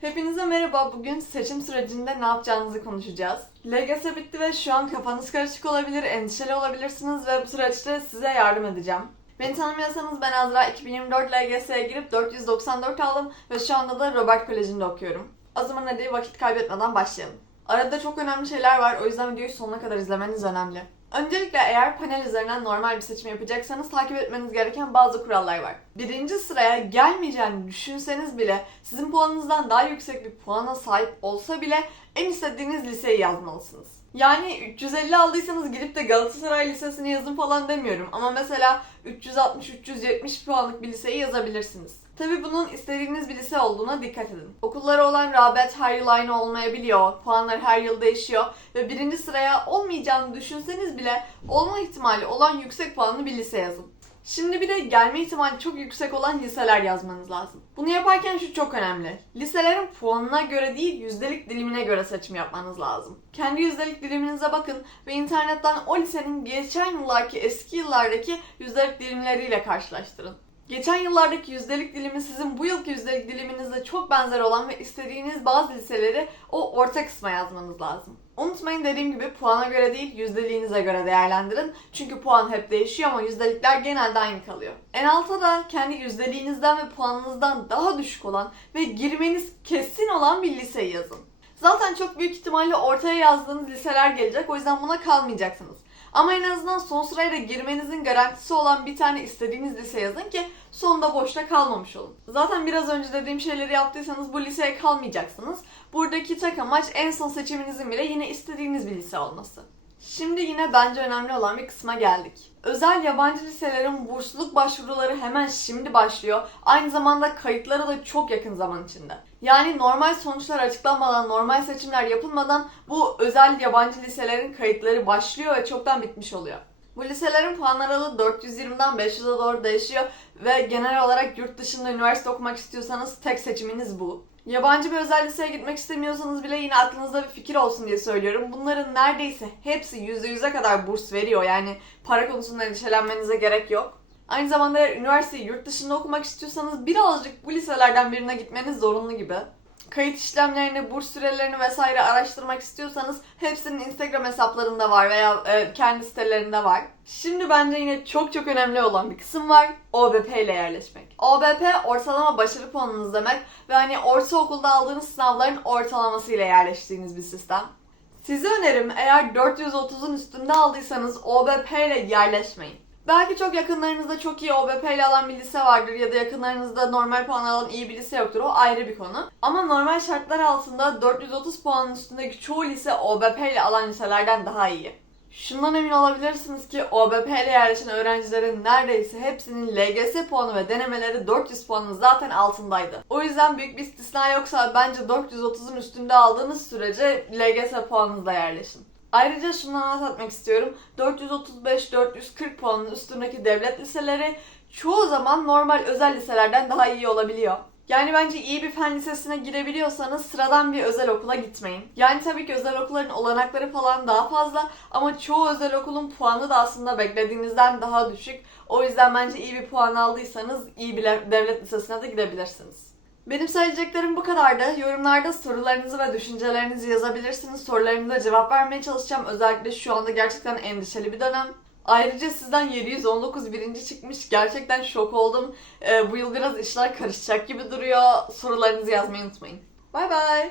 Hepinize merhaba. Bugün seçim sürecinde ne yapacağınızı konuşacağız. LGS bitti ve şu an kafanız karışık olabilir, endişeli olabilirsiniz ve bu süreçte size yardım edeceğim. Beni tanımıyorsanız ben Azra 2024 LGS'ye girip 494 aldım ve şu anda da Robert Koleji'nde okuyorum. O zaman hadi vakit kaybetmeden başlayalım. Arada çok önemli şeyler var o yüzden videoyu sonuna kadar izlemeniz önemli. Öncelikle eğer panel üzerinden normal bir seçim yapacaksanız takip etmeniz gereken bazı kurallar var. Birinci sıraya gelmeyeceğini düşünseniz bile sizin puanınızdan daha yüksek bir puana sahip olsa bile en istediğiniz liseyi yazmalısınız. Yani 350 aldıysanız gidip de Galatasaray Lisesi'ni yazın falan demiyorum. Ama mesela 360-370 puanlık bir liseyi yazabilirsiniz. Tabi bunun istediğiniz bir lise olduğuna dikkat edin. Okullara olan rağbet her yıl aynı olmayabiliyor. Puanlar her yıl değişiyor. Ve birinci sıraya olmayacağını düşünseniz bile olma ihtimali olan yüksek puanlı bir lise yazın. Şimdi bir de gelme ihtimali çok yüksek olan liseler yazmanız lazım. Bunu yaparken şu çok önemli. Liselerin puanına göre değil, yüzdelik dilimine göre seçim yapmanız lazım. Kendi yüzdelik diliminize bakın ve internetten o lisenin geçen yıllarki, eski yıllardaki yüzdelik dilimleriyle karşılaştırın. Geçen yıllardaki yüzdelik dilimi sizin bu yılki yüzdelik diliminizle çok benzer olan ve istediğiniz bazı liseleri o orta kısma yazmanız lazım. Unutmayın dediğim gibi puana göre değil yüzdeliğinize göre değerlendirin. Çünkü puan hep değişiyor ama yüzdelikler genelde aynı kalıyor. En alta da kendi yüzdeliğinizden ve puanınızdan daha düşük olan ve girmeniz kesin olan bir liseyi yazın. Zaten çok büyük ihtimalle ortaya yazdığınız liseler gelecek o yüzden buna kalmayacaksınız. Ama en azından son sıraya da girmenizin garantisi olan bir tane istediğiniz lise yazın ki sonunda boşta kalmamış olun. Zaten biraz önce dediğim şeyleri yaptıysanız bu liseye kalmayacaksınız. Buradaki tek amaç en son seçiminizin bile yine istediğiniz bir lise olması. Şimdi yine bence önemli olan bir kısma geldik. Özel yabancı liselerin bursluluk başvuruları hemen şimdi başlıyor. Aynı zamanda kayıtları da çok yakın zaman içinde. Yani normal sonuçlar açıklanmadan, normal seçimler yapılmadan bu özel yabancı liselerin kayıtları başlıyor ve çoktan bitmiş oluyor. Bu liselerin puan aralığı 420'den 500'e doğru değişiyor ve genel olarak yurt dışında üniversite okumak istiyorsanız tek seçiminiz bu. Yabancı bir özel liseye gitmek istemiyorsanız bile yine aklınızda bir fikir olsun diye söylüyorum. Bunların neredeyse hepsi %100'e kadar burs veriyor. Yani para konusunda endişelenmenize gerek yok. Aynı zamanda eğer üniversiteyi yurt dışında okumak istiyorsanız birazcık bu liselerden birine gitmeniz zorunlu gibi. Kayıt işlemlerini, burs sürelerini vesaire araştırmak istiyorsanız hepsinin Instagram hesaplarında var veya e, kendi sitelerinde var. Şimdi bence yine çok çok önemli olan bir kısım var. OBP ile yerleşmek. OBP ortalama başarı puanınız demek ve hani ortaokulda aldığınız sınavların ortalaması ile yerleştiğiniz bir sistem. Size önerim eğer 430'un üstünde aldıysanız OBP ile yerleşmeyin. Belki çok yakınlarınızda çok iyi OBP ile alan bir lise vardır ya da yakınlarınızda normal puan alan iyi bir lise yoktur. O ayrı bir konu. Ama normal şartlar altında 430 puanın üstündeki çoğu lise OBP ile alan liselerden daha iyi. Şundan emin olabilirsiniz ki OBP ile yerleşen öğrencilerin neredeyse hepsinin LGS puanı ve denemeleri 400 puanın zaten altındaydı. O yüzden büyük bir istisna yoksa bence 430'un üstünde aldığınız sürece LGS puanınızla yerleşin. Ayrıca şundan anlatmak istiyorum. 435-440 puanın üstündeki devlet liseleri çoğu zaman normal özel liselerden daha iyi olabiliyor. Yani bence iyi bir fen lisesine girebiliyorsanız sıradan bir özel okula gitmeyin. Yani tabii ki özel okulların olanakları falan daha fazla ama çoğu özel okulun puanı da aslında beklediğinizden daha düşük. O yüzden bence iyi bir puan aldıysanız iyi bir devlet lisesine de gidebilirsiniz. Benim söyleyeceklerim bu kadardı. Yorumlarda sorularınızı ve düşüncelerinizi yazabilirsiniz. Sorularınıza cevap vermeye çalışacağım. Özellikle şu anda gerçekten endişeli bir dönem. Ayrıca sizden 719 birinci çıkmış. Gerçekten şok oldum. Ee, bu yıl biraz işler karışacak gibi duruyor. Sorularınızı yazmayı unutmayın. Bay bay.